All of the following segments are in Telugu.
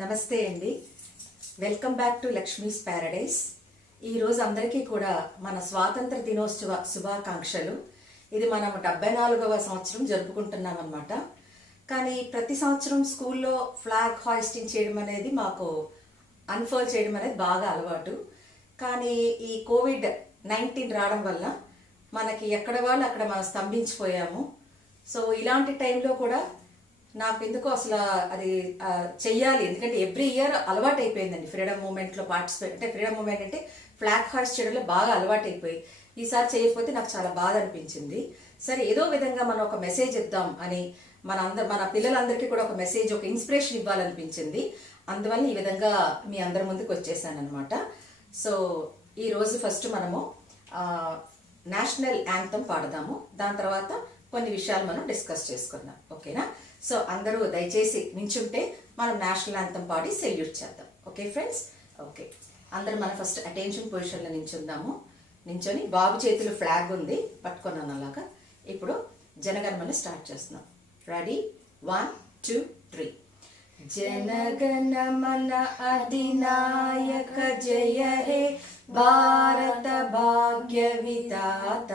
నమస్తే అండి. Welcome back to Lakshmi's Paradise. ఈరోజు అందరికీ కూడా మన స్వాతంత్ర దినోత్సవ శుభాకాంక్షలు. ఇది మనం 74వ సంవత్సరం జరుపుకుంటున్నాం అన్నమాట. కానీ ప్రతి సంవత్సరం స్కూల్లో ఫ్లాగ్ హాయిస్టింగ్ చేయడం అనేది మాకు అన్ఫోల్డ్ చేయడం అనేది బాగా అలవాటు. కానీ ఈ కోవిడ్-19 రావడం వల్ల మనకి ఎక్కడ వాళ్ళు అక్కడ మనం స్తంభించిపోయాము. సో ఇలాంటి టైంలో కూడా నాకు ఎందుకో అసలు అది చెయ్యాలి, ఎందుకంటే ఎవ్రీ ఇయర్ అలవాటు అయిపోయిందండి ఫ్రీడమ్ మూమెంట్లో పార్టిసిపేట్. అంటే ఫ్రీడమ్ మూమెంట్ అంటే ఫ్లాగ్ హాయిస్ట్ చేయడంలో బాగా అలవాటు అయిపోయి ఈసారి చేయకపోతే నాకు చాలా బాధ అనిపించింది. సరే, ఏదో విధంగా మనం ఒక మెసేజ్ ఇద్దాం అని మన పిల్లలందరికీ కూడా ఒక మెసేజ్, ఒక ఇన్స్పిరేషన్ ఇవ్వాలనిపించింది. అందువల్ల ఈ విధంగా మీ అందరి ముందుకు వచ్చేసాను అనమాట. సో ఈరోజు ఫస్ట్ మనము నేషనల్ యాంథమ్ పాడదాము. దాని తర్వాత కొన్ని విషయాలు మనం డిస్కస్ చేసుకుందాం, ఓకేనా? సో అందరూ దయచేసి నించుంటే మనం నేషనల్ యాంథమ్ పాడి సెల్యూట్ చేద్దాం. Okay friends? ఓకే, అందరూ మనం ఫస్ట్ అటెన్షన్ పొజిషన్లో నించుందాము. నించొని బాబు చేతులు ఫ్లాగ్ ఉంది పట్టుకున్నాను అలాగా. ఇప్పుడు జనగణమన స్టార్ట్ చేస్తున్నాం. రెడీ? 1 2 3. జనగణమన అధినాయక జయ హే భారత భాగ్య విధాత,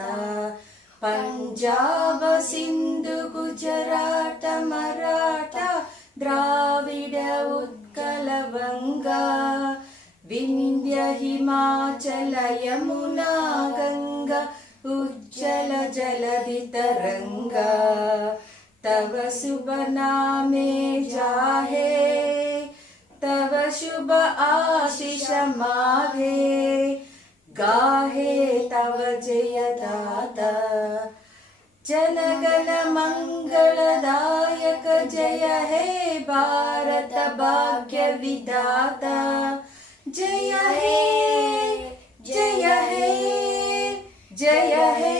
పంజాబ సింధు గుజరాట మరాఠ ద్రావిడ ఉత్కల వంగా, వింధ్య హిమాచల యమునా గంగా ఉజ్జల జలధి తరంగా, తవ శుభ నామే జాహే తవ శుభ ఆశిష మాఘే, गाहे तव जय दाता, जनगण मंगलदायक जय हे भारत भाग्य विधाता, जय हे जय हे जय हे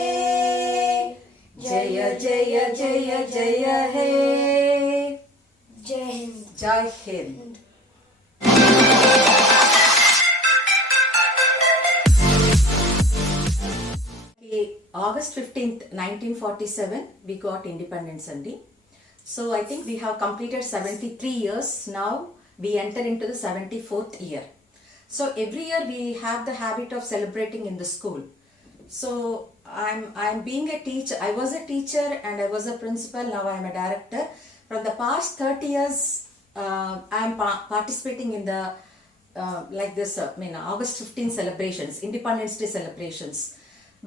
जय जय जय जय हे। जय हिंद। जय Hind. August 15th, 1947, we got independence, Andy. So I think we have completed 73 years. Now we enter into the 74th year. So every year we have the habit of celebrating in the school. So I'm being a teacher. I was a teacher and I was a principal. Now I'm a director. From the past 30 years, I'm participating in the like this. August 15th celebrations, Independence Day celebrations.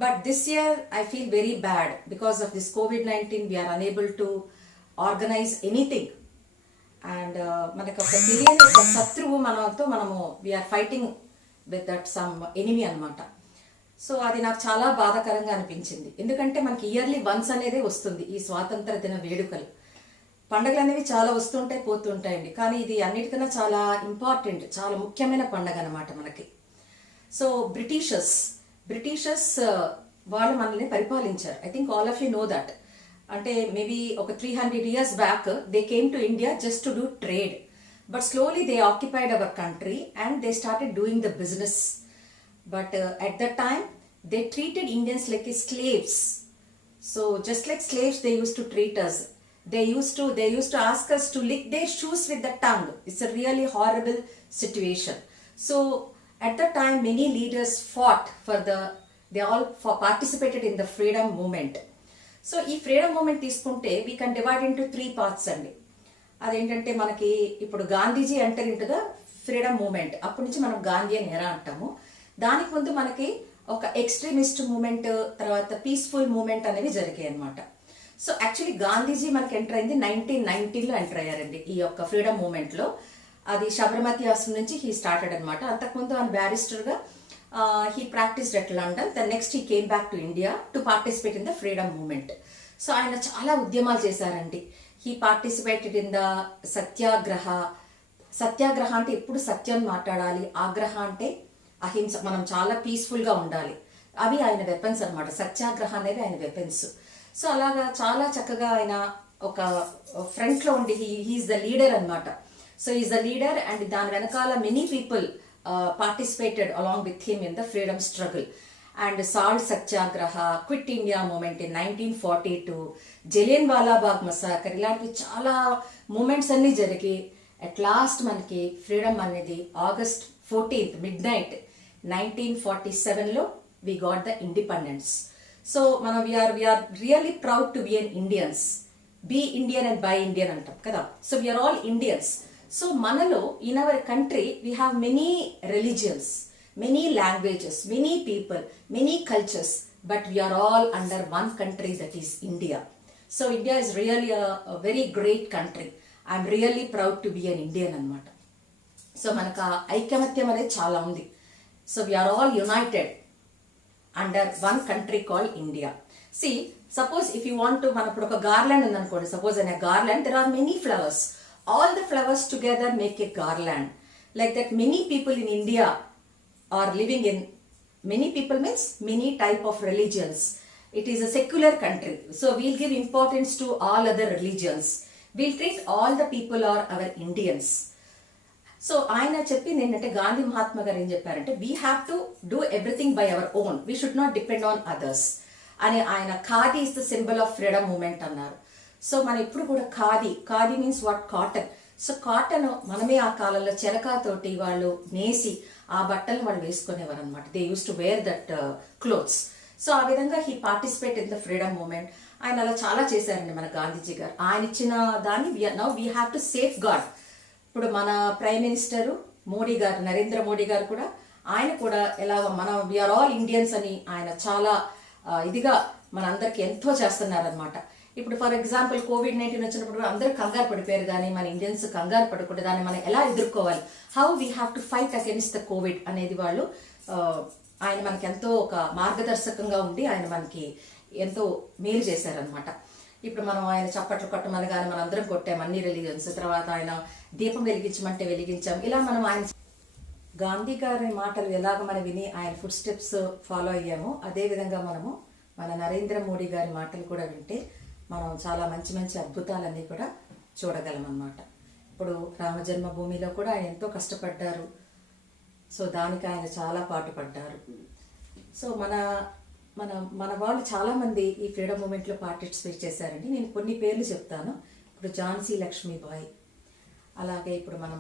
But this year I feel very bad because of this COVID-19. We are unable to organize anything. And మనకు ఒక తెలియని శత్రువు మనము we are fighting with that some enemy అన్నమాట. సో అది నాకు చాలా బాధాకరంగా అనిపించింది. ఎందుకంటే మనకి ఇయర్లీ వన్స్ అనేది వస్తుంది ఈ స్వాతంత్ర దిన వేడుకలు. పండుగలు అనేవి చాలా వస్తుంటాయి పోతుంటాయండి, కానీ ఇది అన్నిటికన్నా చాలా ఇంపార్టెంట్, చాలా ముఖ్యమైన పండుగ అన్నమాట మనకి. సో బ్రిటిషర్స్ వాళ్ళు మనల్ని పరిపాలించారు. I think all of you know that. అంటే మేబీ ఒక 300 years back they came to India just to do trade, but slowly they occupied our country and they started doing the business. But at the time they treated Indians like slaves. So just like slaves they use to treat us. They used to ask us to lick their shoes with the tongue. It's a really horrible situation. So at the time many leaders fought they all participated in the freedom movement. So ee freedom movement తీసుకుంటే we can divide into 3 parts అండి. అదేంటంటే మనకి ఇప్పుడు Gandhiji enter into the freedom moment. అప్పటి నుంచి మనం గాంధీ అని ఎరా అంటాము. దానికి ముందు మనకి ఒక ఎక్స్ట్రీమిస్ట్ మూమెంట్, తర్వాత పీస్ఫుల్ మూమెంట్ అనేవి జరిగాయి అనమాట. సో యాక్చువల్లీ గాంధీజీ మనకి ఎంటర్ అయింది 1919లో ఎంటర్ అయ్యారండి ఈ యొక్క ఫ్రీడమ్ మూమెంట్ లో. అది శబర్మతి ఆశ్రమం నుంచి హీ స్టార్టెడ్ అనమాట. అంతకుముందు ఆయన బ్యారిస్టర్గా he practised at London. Then next he came back to India to participate in the freedom movement. So ఆయన చాలా ఉద్యమాలు చేశారండి. He participated in the Satyagraha అంటే ఎప్పుడు సత్యం మాట్లాడాలి, ఆగ్రహ అంటే అహింస, మనం చాలా పీస్ఫుల్గా ఉండాలి. అవి ఆయన వెపన్స్ అనమాట. సత్యాగ్రహ అనేవి ఆయన వెపన్స్. సో అలాగా చాలా చక్కగా ఆయన ఒక ఫ్రంట్లో ఉండి హీఈస్ ద లీడర్ అనమాట. So he is the leader and దాని వెనకాల many people participated along with him in the freedom struggle. And Salt Satyagraha, Quit India movement in 1942, Jallianwala Bagh massacre, ఇలాంటివి చాలా మూమెంట్స్ అన్ని జరిగి అట్ లాస్ట్ మనకి ఫ్రీడమ్ అనేది August 14th midnight 1947లో we got the independence. So మనం we are really proud to be an Indians. Be Indian and buy Indian అంటాం కదా. So we are all Indians. So మనలో in our country we have many religions, many languages, many people, many cultures, but we are all under one country, that is India. So India is really a very great country. I'm really proud to be an Indian అనమాట. సో మనకు ఆ ఐకమత్యం అనేది చాలా ఉంది. So we are all united under one country called India. See suppose if you want to, మన ఇప్పుడు ఒక గార్లాండ్ ఉందనుకోండి, సపోజ్ అనే garland there are many flowers, all the flowers together make a garland. Like that many people in India are living in, many people means many type of religions. It is a secular country, so we'll give importance to all other religions. We'll treat all the people are our Indians. So ఆయన చెప్పింది ఏంటంటే, గాంధీ మహాత్మా గారు ఏం చెప్పారంటే, we have to do everything by our own, we should not depend on others అని ఆయన khadi is the symbol of freedom movement అన్నారు. సో మనం ఇప్పుడు కూడా khadi means what, cotton. So cotton మనమే ఆ కాలంలో చెరకాతోటి వాళ్ళు నేసి ఆ బట్టలు వాళ్ళు వేసుకునేవారు అనమాట. They use to wear that clothes. So ఆ విధంగా he participate in the freedom movement. ఆయన అలా చాలా చేశారండి మన గాంధీజీ గారు. ఆయన ఇచ్చిన దాన్ని now we have to safeguard. ఇప్పుడు మన ప్రైమ్ మినిస్టర్ మోడీ గారు, నరేంద్ర మోడీ గారు కూడా, ఆయన కూడా ఎలాగ మన వీఆర్ ఆల్ ఇండియన్స్ అని ఆయన చాలా ఇదిగా మనందరికి ఎంతో చేస్తున్నారనమాట. ఇప్పుడు ఫర్ ఎగ్జాంపుల్ COVID-19 వచ్చినప్పుడు అందరూ కంగారు పడిపోయారు, కానీ మన ఇండియన్స్ కంగారు పడకుండా దాన్ని మనం ఎలా ఎదుర్కోవాలి, how we have to fight against the Covid అనేది వాళ్ళు ఆయన మనకి ఎంతో ఒక మార్గదర్శకంగా ఉండి ఆయన మనకి ఎంతో మేలు చేశారనమాట. ఇప్పుడు మనం ఆయన చప్పట్లు కొట్టమని కానీ మనం అందరం కొట్టాం, అన్ని రిలీజన్స్. తర్వాత ఆయన దీపం వెలిగించమంటే వెలిగించాం. ఇలా మనం ఆయన గాంధీ గారి మాటలు ఎలాగ మనం విని ఆయన ఫుడ్ స్టెప్స్ ఫాలో అయ్యామో, అదేవిధంగా మనము మన నరేంద్ర మోడీ గారి మాటలు కూడా వింటే మనం చాలా మంచి మంచి అద్భుతాలన్నీ కూడా చూడగలం అన్నమాట. ఇప్పుడు రామజన్మభూమిలో కూడా ఆయన ఎంతో కష్టపడ్డారు. సో దానికి ఆయన చాలా పాటుపడ్డారు. సో మన మన మన వాళ్ళు చాలామంది ఈ ఫ్రీడమ్ మూమెంట్లో పార్టిసిపేట్ చేశారండి. నేను కొన్ని పేర్లు చెప్తాను. ఇప్పుడు ఝాన్సీ లక్ష్మీబాయి, అలాగే ఇప్పుడు మనం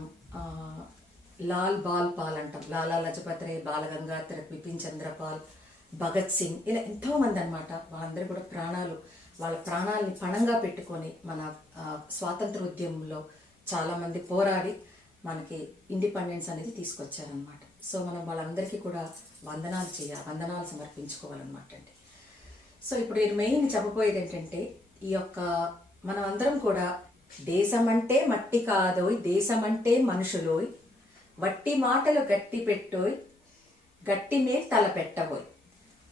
లాల్ బాల్ పాల్ అంటాం, లాలా లజపత్ రాయ్, బాలగంగాధర్ తిలక్, బిపిన్ చంద్రపాల్, భగత్ సింగ్, ఇలా ఎంతోమంది అనమాట. వాళ్ళందరూ కూడా వాళ్ళ ప్రాణాలని పణంగా పెట్టుకొని మన స్వాతంత్ర ఉద్యమంలో చాలామంది పోరాడి మనకి ఇండిపెండెన్స్ అనేది తీసుకొచ్చారనమాట. సో మనం వాళ్ళందరికీ కూడా వందనాలు సమర్పించుకోవాలన్నమాట అండి. సో ఇప్పుడు నేను మెయిన్ చెప్పబోయేది ఏంటంటే, ఈ యొక్క మనం అందరం కూడా దేశం అంటే మట్టి కాదోయ్, దేశం అంటే మనుషులోయ్, వట్టి మాటలు గట్టి పెట్టోయ్, గట్టి మీద తల పెట్టబోయ్.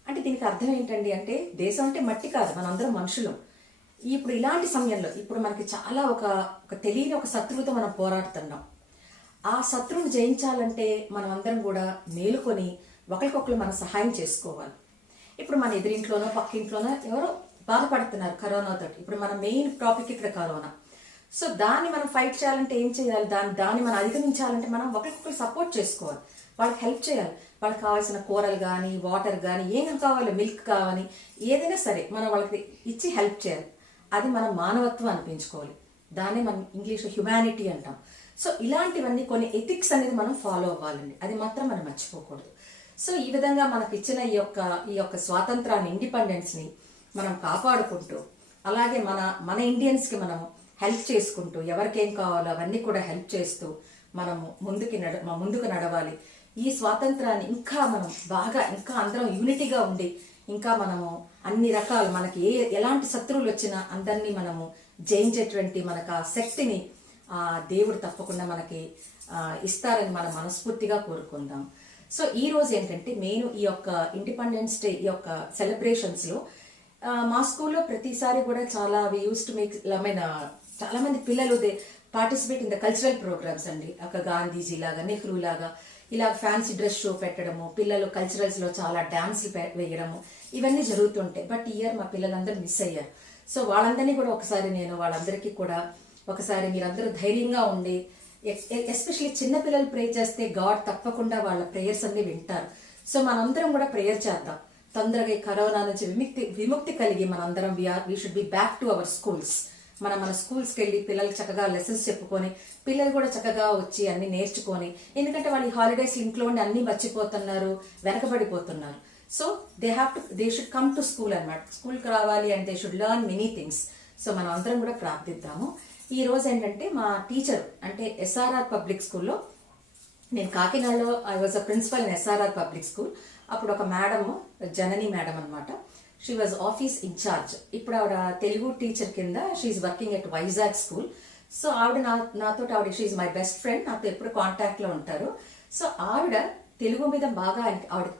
అంటే దీనికి అర్థం ఏంటండి అంటే, దేశం అంటే మట్టి కాదు, మనందరం మనుషులం. ఇప్పుడు ఇలాంటి సమయంలో ఇప్పుడు మనకి చాలా ఒక తెలియని ఒక శత్రువుతో మనం పోరాడుతున్నాం. ఆ శత్రువుని జయించాలంటే మనం అందరం కూడా మేలుకొని ఒకరికొకరు మనం సహాయం చేసుకోవాలి. ఇప్పుడు మన ఎదురింట్లోనో పక్కింట్లోనో ఎవరో బాధపడుతున్నారు కరోనాతో. ఇప్పుడు మన మెయిన్ టాపిక్ ఇక్కడ కరోనా. సో దాన్ని మనం ఫైట్ చేయాలంటే ఏం చేయాలి, దాన్ని మనం అధిగమించాలంటే మనం ఒకరికొకరు సపోర్ట్ చేసుకోవాలి, వాళ్ళకి హెల్ప్ చేయాలి. వాళ్ళకి కావాల్సిన కూరలు కానీ, వాటర్ కానీ, ఏం కావాలి, మిల్క్ కావాలి, ఏదైనా సరే మనం వాళ్ళకి ఇచ్చి హెల్ప్ చేయాలి. అది మన మానవత్వం అనిపించుకోవాలి. దాన్ని మనం ఇంగ్లీష్లో హ్యుమానిటీ అంటాం. సో ఇలాంటివన్నీ కొన్ని ఎథిక్స్ అనేది మనం ఫాలో అవ్వాలండి, అది మాత్రం మనం మర్చిపోకూడదు. సో ఈ విధంగా మనకు ఇచ్చిన ఈ యొక్క స్వాతంత్రాన్ని, ఇండిపెండెన్స్ని మనం కాపాడుకుంటూ, అలాగే మన ఇండియన్స్కి మనం హెల్ప్ చేసుకుంటూ, ఎవరికేం కావాలో అవన్నీ కూడా హెల్ప్ చేస్తూ మనము ముందుకు నడవాలి. ఈ స్వాతంత్రాన్ని ఇంకా మనం ఇంకా అందరం యూనిటీగా ఉండి, ఇంకా మనము అన్ని రకాలు మనకి ఎలాంటి శత్రువులు వచ్చినా అందరినీ మనము జయించేటువంటి మనకు ఆ శక్తిని దేవుడు తప్పకుండా మనకి ఇస్తారని మనం మనస్ఫూర్తిగా కోరుకుందాం. సో ఈ రోజు ఏంటంటే మెయిన్ ఈ యొక్క ఇండిపెండెన్స్ డే ఈ యొక్క సెలబ్రేషన్స్లో మా స్కూల్లో ప్రతిసారి కూడా చాలా యూస్ టు మేక్ చాలా మంది పిల్లలు participate in the cultural programmes అండి. ఒక గాంధీజీ లాగా, నెహ్రూ లాగా ఇలా ఫ్యాన్సీ డ్రెస్ షో పెట్టడము, పిల్లలు కల్చరల్స్లో చాలా డాన్స్లు వేయడము, ఇవన్నీ జరుగుతుంటాయి. బట్ ఈ ఇయర్ మా పిల్లలందరూ మిస్ అయ్యారు. సో వాళ్ళందరినీ కూడా వాళ్ళందరికీ కూడా ఒకసారి మీరందరూ ధైర్యంగా ఉండి, ఎస్పెషల్లీ చిన్నపిల్లలు ప్రే చేస్తే గాడ్ తప్పకుండా వాళ్ళ ప్రేయర్స్ అన్ని వింటారు. సో మనందరం కూడా ప్రేయర్ చేద్దాం, తొందరగా ఈ కరోనా నుంచి విముక్తి కలిగి మనందరం we should be back to our schools. మన స్కూల్స్కి వెళ్ళి పిల్లలకి చక్కగా లెసన్స్ చెప్పుకొని పిల్లలు కూడా చక్కగా వచ్చి అన్ని నేర్చుకొని, ఎందుకంటే వాళ్ళు ఈ హాలిడేస్ ఇంట్లో ఉండి అన్ని మర్చిపోతున్నారు, వెనకబడిపోతున్నారు. So they should come to school అనమాట. స్కూల్కి రావాలి and they should learn many things. So మనం అందరం కూడా ప్రార్థిద్దాము. ఈ రోజు ఏంటంటే మా టీచర్ అంటే ఎస్ఆర్ఆర్ పబ్లిక్ స్కూల్లో, నేను కాకినాడలో I was a principal in SRR public school. అప్పుడు ఒక మేడం, జనని మేడం అనమాట, షీ వాజ్ ఆఫీస్ ఇన్ఛార్జ్. ఇప్పుడు ఆవిడ తెలుగు టీచర్ కింద she working at Vizag school. So ఆవిడ నాతో షీఈ్ మై బెస్ట్ ఫ్రెండ్, నాతో ఎప్పుడు కాంటాక్ట్లో ఉంటారు. సో ఆవిడ తెలుగు మీద బాగా ఆవిడకి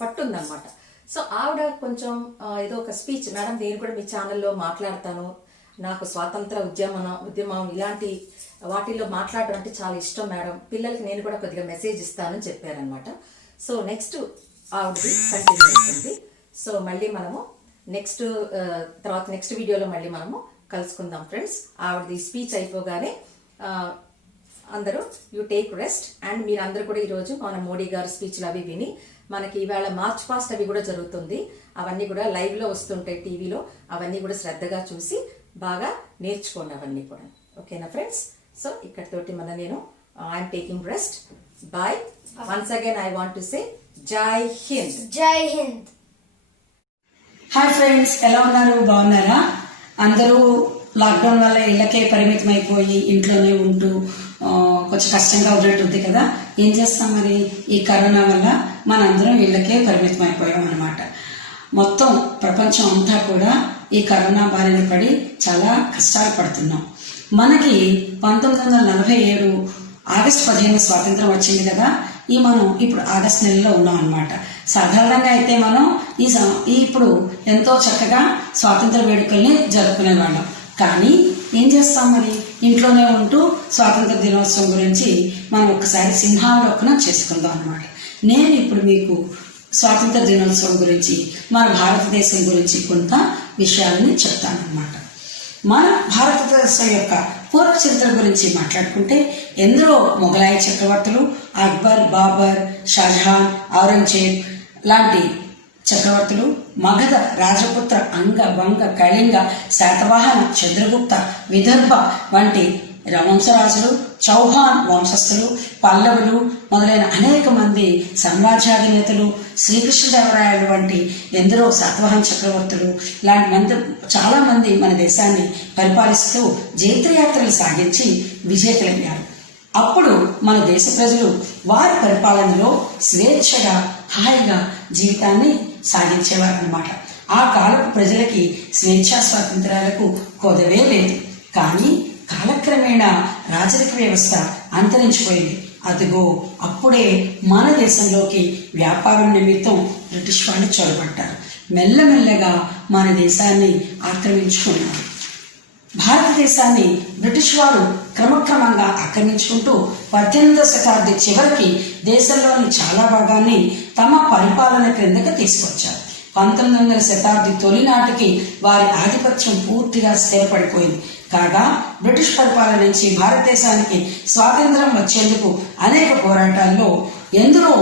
పట్టుందనమాట. సో ఆవిడ కొంచెం ఏదో ఒక స్పీచ్, మేడం నేను కూడా మీ ఛానల్లో మాట్లాడతాను, నాకు స్వాతంత్ర ఉద్యమం ఇలాంటి వాటిల్లో మాట్లాడడం అంటే చాలా ఇష్టం మేడం, పిల్లలకి నేను కూడా కొద్దిగా మెసేజ్ ఇస్తానని చెప్పారనమాట. సో నెక్స్ట్ ఆవిడది కంటిన్యూ అవుతుంది. సో మళ్ళీ మనము నెక్స్ట్ వీడియోలో మళ్ళీ మనము కలుసుకుందాం ఫ్రెండ్స్. ఆవిడది స్పీచ్ అయిపోగానే అందరూ యూ టేక్ రెస్ట్. అండ్ మీరందరూ కూడా ఈరోజు మన మోడీ గారు స్పీచ్లు అవి విని, మనకి ఈవేళ మార్చ్ పాస్ట్ అవి కూడా జరుగుతుంది, అవన్నీ కూడా లైవ్లో వస్తుంటాయి టీవీలో, అవన్నీ కూడా శ్రద్ధగా చూసి బాగా నేర్చుకోండి అవన్నీ కూడా. ఓకేనా ఫ్రెండ్స్? సో ఇక్కడితోటి నేను I'm taking rest. Bye. Once again I want to say జై హింద్. జై హింద్. హాయ్ ఫ్రెండ్స్, ఎలా ఉన్నారు? బాగున్నారా? అందరూ లాక్డౌన్ వల్ల ఇళ్లకే పరిమితం అయిపోయి ఇంట్లోనే ఉంటూ కొంచెం కష్టంగా ఉన్నట్టుంది కదా. ఏం చేస్తాం మరి, ఈ కరోనా వల్ల మనందరం ఇళ్లకే పరిమితం అయిపోయాం అనమాట. మొత్తం ప్రపంచం అంతా కూడా ఈ కరోనా బారిన పడి చాలా కష్టాలు పడుతున్నాం. మనకి 1947 ఆగస్టు 15 స్వాతంత్రం వచ్చింది కదా. మనం ఇప్పుడు ఆగస్టు నెలలో ఉన్నాం అనమాట. సాధారణంగా అయితే మనం ఇప్పుడు ఎంతో చక్కగా స్వాతంత్ర వేడుకల్ని జరుపుకునే వాళ్ళం. కానీ ఏం చేస్తాం మరి, ఇంట్లోనే ఉంటూ స్వాతంత్ర దినోత్సవం గురించి మనం ఒకసారి సింహావలోకనం చేసుకుందాం అనమాట. నేను ఇప్పుడు మీకు స్వాతంత్ర దినోత్సవం గురించి, మన భారతదేశం గురించి కొంత విషయాలని చెప్తానమాట. మన భారతదేశం యొక్క పూర్వ చరిత్ర గురించి మాట్లాడుకుంటే ఎందరో మొఘలాయ చక్రవర్తులు, అక్బర్, బాబర్, షాజహాన్, ఔరంగజేబ్ లాంటి చక్రవర్తులు, మగధ, రాజపుత్ర, అంగ, వంగ, కళింగ, శాతవాహన, చంద్రగుప్త, విదర్భ వంటి రవంశరాజులు, చౌహాన్ వంశస్థులు, పల్లవులు మొదలైన అనేక మంది సామ్రాజ్యాధినేతలు, శ్రీకృష్ణదేవరాయలు వంటి ఎందరో శాతవాహన చక్రవర్తులు లాంటి చాలా మంది మన దేశాన్ని పరిపాలిస్తూ జైత్రయాత్రలు సాగించి విజేతలయ్యారు. అప్పుడు మన దేశ ప్రజలు వారి పరిపాలనలో స్వేచ్ఛగా హాయిగా జీవితాన్ని సాగించేవారు అన్నమాట. ఆ కాలపు ప్రజలకి స్వేచ్ఛా స్వాతంత్రాలకు కొదవే లేదు. కానీ కాలక్రమేణా రాజరిక వ్యవస్థ అంతరించిపోయింది. అదిగో అప్పుడే మన దేశంలోకి వ్యాపారం నిమిత్తం బ్రిటిష్ వాళ్ళు చొరబడ్డారు. మెల్లమెల్లగా మన దేశాన్ని ఆక్రమించుకున్నారు. భారతదేశాన్ని బ్రిటిష్ వారు క్రమక్రమంగా ఆక్రమించుకుంటూ 18వ శతాబ్ది చివరికి దేశంలోని చాలా భాగాన్ని తమ పరిపాలన క్రిందకి తీసుకొచ్చారు. 19వ శతాబ్ది తొలినాటికి వారి ఆధిపత్యం పూర్తిగా స్థిరపడిపోయింది. కాగా బ్రిటిష్ పరిపాలన నుంచి భారతదేశానికి స్వాతంత్రం వచ్చేందుకు అనేక పోరాటాల్లో ఎందరో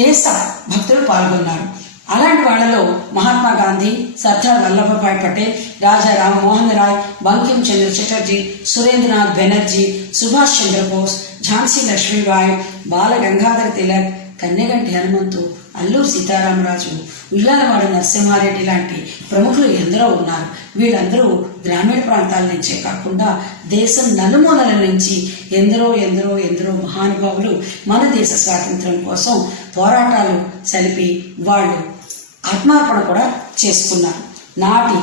దేశ భక్తులు పాల్గొన్నారు. అలాంటి వాళ్లలో మహాత్మా గాంధీ, సర్దార్ వల్లభభాయ్ పటేల్, రాజా రామ్మోహన్ రాయ్, బంకిం చంద్ర చటర్జీ, సురేంద్రనాథ్ బెనర్జీ, సుభాష్ చంద్రబోస్, ఝాన్సీ లక్ష్మీబాయి, బాల గంగాధర తిలక్, కన్నెగంటి హనుమంతు, అల్లూరు సీతారామరాజు, ఉయ్యాలవాడ నరసింహారెడ్డి లాంటి ప్రముఖులు ఎందరో ఉన్నారు. వీళ్ళందరూ గ్రామీణ ప్రాంతాల నుంచే కాకుండా దేశం నలుమూలల నుంచి ఎందరో ఎందరో ఎందరో మహానుభావులు మన దేశ స్వాతంత్రం కోసం పోరాటాలు సలిపి వాళ్ళు ఆత్మార్పణ కూడా చేసుకున్నారు. నాటి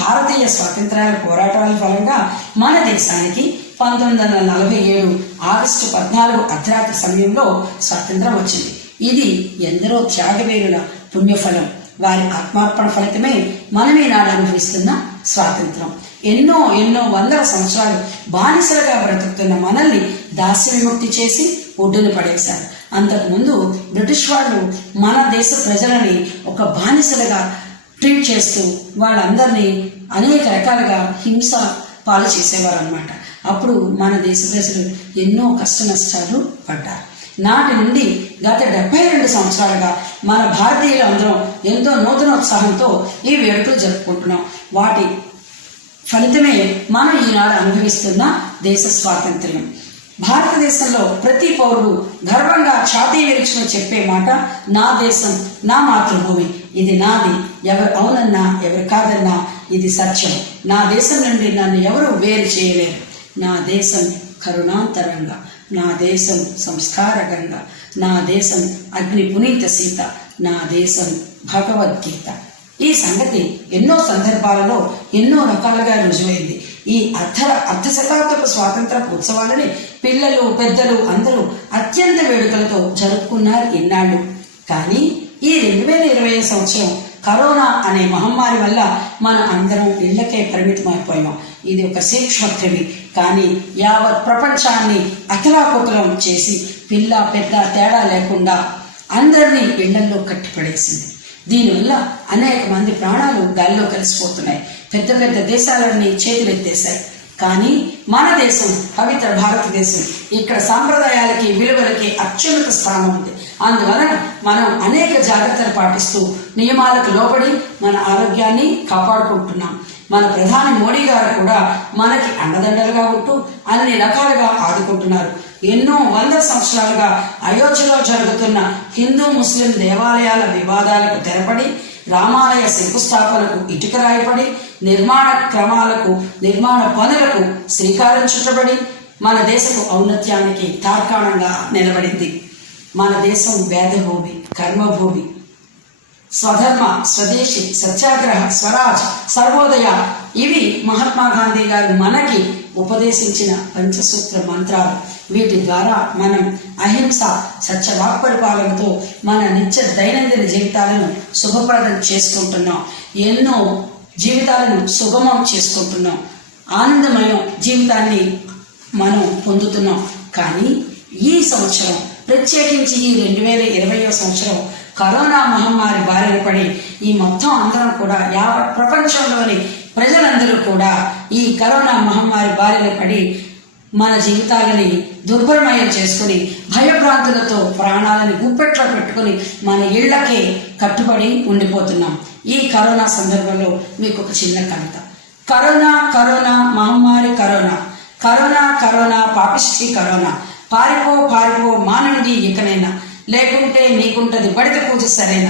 భారతీయ స్వాతంత్ర్యాల పోరాటాల ఫలంగా మన దేశానికి 1947 ఆగస్టు 14 అర్ధరాత్రి సమయంలో స్వాతంత్రం వచ్చింది. ఇది ఎందరో త్యాగవీరుల పుణ్యఫలం. వారి ఆత్మార్పణ ఫలితమే మనం ఈనాడు అనుభవిస్తున్న స్వాతంత్రం. ఎన్నో ఎన్నో వందల సంవత్సరాలు బానిసలుగా బ్రతుకుతున్న మనల్ని దాస్య విముక్తి చేసి ఒడ్డున పడేశారు. అంతకుముందు బ్రిటిష్ వాళ్ళు మన దేశ ప్రజలని ఒక బానిసలుగా ట్రీట్ చేస్తూ వాళ్ళందరినీ అనేక రకాలుగా హింస పాలు చేసేవారు అన్నమాట. అప్పుడు మన దేశ ప్రజలు ఎన్నో కష్ట నష్టాలు పడ్డారు. నాటి నుండి గత 72 సంవత్సరాలుగా మన భారతీయులు అందరం ఎంతో నూతనోత్సాహంతో ఈ వేడుకలు జరుపుకుంటున్నాం. వాటి ఫలితమే మనం ఈనాడు అనుభవిస్తున్న దేశ స్వాతంత్ర్యం. భారతదేశంలో ప్రతి పౌరుడు గర్వంగా ఛాతీ విరుచుకుని చెప్పే మాట, నా దేశం, నా మాతృభూమి, ఇది నాది, ఎవరు అవునన్నా ఎవరు కాదన్నా ఇది సత్యం. నా దేశం నుండి నన్ను ఎవరు వేరు చేయలేరు. నా దేశం కరుణాంతరంగా, నా దేశం సంస్కారగంగా, నా దేశం అగ్ని పునీత సీత, నా దేశం భగవద్గీత. ఈ సంగతి ఎన్నో సందర్భాలలో ఎన్నో రకాలుగా రుజువైంది. ఈ అర్ధ శతాబ్దపు స్వాతంత్ర ఉత్సవాలని పిల్లలు పెద్దలు అందరూ అత్యంత వేడుకలతో జరుపుకున్నారు ఇన్నాళ్ళు. కానీ ఈ 2020 సంవత్సరం కరోనా అనే మహమ్మారి వల్ల మనం అందరం ఇళ్లకే పరిమితమైపోయాం. ఇది ఒక సూక్ష్మక్రిమి, కానీ యావత్ ప్రపంచాన్ని అతలాకుతలం చేసి పిల్ల పెద్ద తేడా లేకుండా అందరినీ ఇళ్లల్లో కట్టిపడేసింది. దీనివల్ల అనేక మంది ప్రాణాలు గాల్లో కలిసిపోతున్నాయి. పెద్ద పెద్ద దేశాలన్నీ చేతులెత్తేశాయి. కానీ మన దేశం పవిత్ర భారతదేశం, ఇక్కడ సాంప్రదాయాలకి విలువలకి అత్యున్నత స్థానం ఉంది. అందువలన మనం అనేక జాగ్రత్తలు పాటిస్తూ నియమాలకు లోబడి మన ఆరోగ్యాన్ని కాపాడుకుంటున్నాం. మన ప్రధాని మోడీ గారు కూడా మనకి అండదండలుగా ఉంటూ అన్ని రకాలుగా ఆదుకుంటున్నారు. ఎన్నో 100 సంవత్సరాలుగా అయోధ్యలో జరుగుతున్న హిందూ ముస్లిం దేవాలయాల వివాదాలకు తెరపడి, రామాలయ శంకుస్థాపనకు ఇటుక రాయపడి, నిర్మాణ పనులకు శ్రీకారం చుట్టబడి మన దేశపు ఔన్నత్యానికి తార్కాణంగా నిలబడింది. మన దేశం వేదభూమి, కర్మభూమి, స్వధర్మ, స్వదేశీ, సత్యాగ్రహ, స్వరాజ్, సర్వోదయ, ఇవి మహాత్మా గాంధీ గారు మనకి ఉపదేశించిన పంచసూత్ర మంత్రాలు. వీటి ద్వారా మనం అహింస, సత్యవాక్ పరిపాలనతో మన నిత్య దైనందిన జీవితాలను శుభప్రదం చేసుకుంటున్నాం. ఎన్నో జీవితాలను సుగమం చేసుకుంటున్నాం. ఆనందమయం జీవితాన్ని మనం పొందుతున్నాం. కానీ ఈ సంవత్సరం, ప్రత్యేకించి ఈ 2020 సంవత్సరం కరోనా మహమ్మారి బారిన పడి ఈ మొత్తం అందరం కూడా యావత్ ప్రపంచంలోని ప్రజలందరూ కూడా ఈ కరోనా మహమ్మారి బారిన పడి మన జీవితాలని దుర్భరమయం చేసుకుని భయభ్రాంతులతో ప్రాణాలని గుప్పెట్లో పెట్టుకుని మన ఇళ్లకే కట్టుబడి ఉండిపోతున్నాం. ఈ కరోనా సందర్భంలో మీకు ఒక చిన్న కవిత. కరోనా మహమ్మారి కరోనా పాపిష్టి కరోనా, పారిపో మానవుడి ఇకనైనా, లేకుంటే నీకుంటది బడిత పూజ సరైన.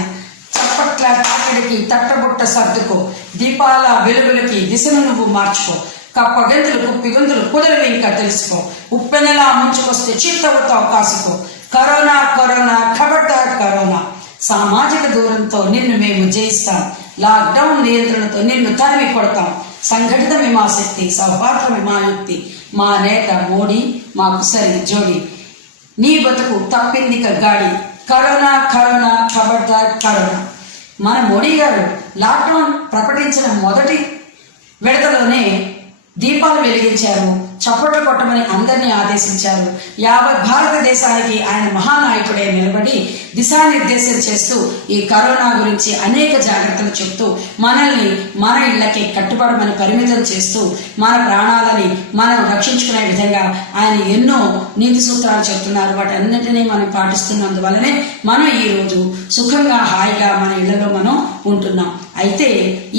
చప్పట్ల తాకిడికి తట్టబుట్ట సర్దుకో, దీపాల వెలుగులకి దిశను నువ్వు మార్చుకో, కప్ప గంతులు కుప్పి గొంతులు కుదరవి ఇంకా తెలుసుకో, ఉప్పెనలా ముంచుకొస్తే చిత్తవుతావు కాసుకో. కరోనా ఖబర్దార్ కరోనా, సామాజిక దూరంతో నిన్ను మేము జయిస్తాం, లాక్డౌన్ నియంత్రణతో నిన్ను తరిమి కొడతాం. సంఘటితమే మా శక్తి, సౌహార్దమే మా యుక్తి, మా నేత మోడీ మాకు సరి జోడి, నీ బతుకు తప్పిందిక గాడి. కరోనా ఖబర్దార్ కరోనా. మన మోడీ గారు లాక్డౌన్ ప్రకటించిన మొదటి విడతలోనే దీపాలు వెలిగించారు, చప్పట్లు కొట్టమని అందరినీ ఆదేశించారు. యావత్ భారతదేశానికి ఆయన మహానాయకుడే నిలబడి దిశానిర్దేశం చేస్తూ ఈ కరోనా గురించి అనేక జాగ్రత్తలు చెప్తూ మనల్ని మన ఇళ్లకి కట్టుబడమని పరిమితం చేస్తూ మన ప్రాణాలని మనం రక్షించుకునే విధంగా ఆయన ఎన్నో నీతి సూత్రాలు చెప్తున్నారు. వాటన్నిటినీ మనం పాటిస్తున్నందువల్లనే మనం ఈ రోజు సుఖంగా హాయిగా మన ఇళ్లలో మనం ఉంటున్నాం. అయితే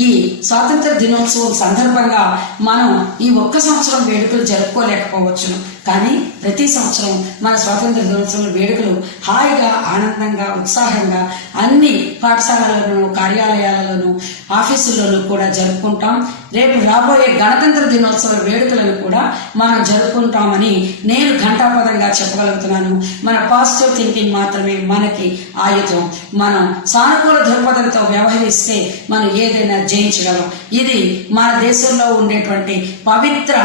ఈ స్వాతంత్ర దినోత్సవం సందర్భంగా మనం ఈ ఒక్క సంవత్సరం వేడుకలు జరుపుకోలేకపోవచ్చును. కానీ ప్రతి సంవత్సరం మన స్వాతంత్ర దినోత్సవం వేడుకలు హాయిగా ఆనందంగా ఉత్సాహంగా అన్ని పాఠశాలలోనూ కార్యాలయాలలోనూ ఆఫీసుల్లోనూ కూడా జరుపుకుంటాం. రేపు రాబోయే గణతంత్ర దినోత్సవ వేడుకలను కూడా మనం జరుపుకుంటామని నేను ఘంటాపదంగా చెప్పగలుగుతున్నాను. మన పాజిటివ్ థింకింగ్ మాత్రమే మనకి ఆయుధం. మనం సానుకూల దృక్పథంతో వ్యవహరిస్తే మనం ఏదైనా జయించగలం. ఇది మన దేశంలో ఉండేటువంటి పవిత్ర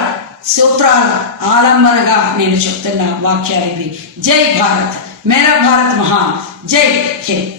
సూత్రాల ఆలంబనగా నేను చెప్తున్న వాక్యాలు ఇవి. జై భారత్, మేరా భారత్ మహాన్, జై హింద్.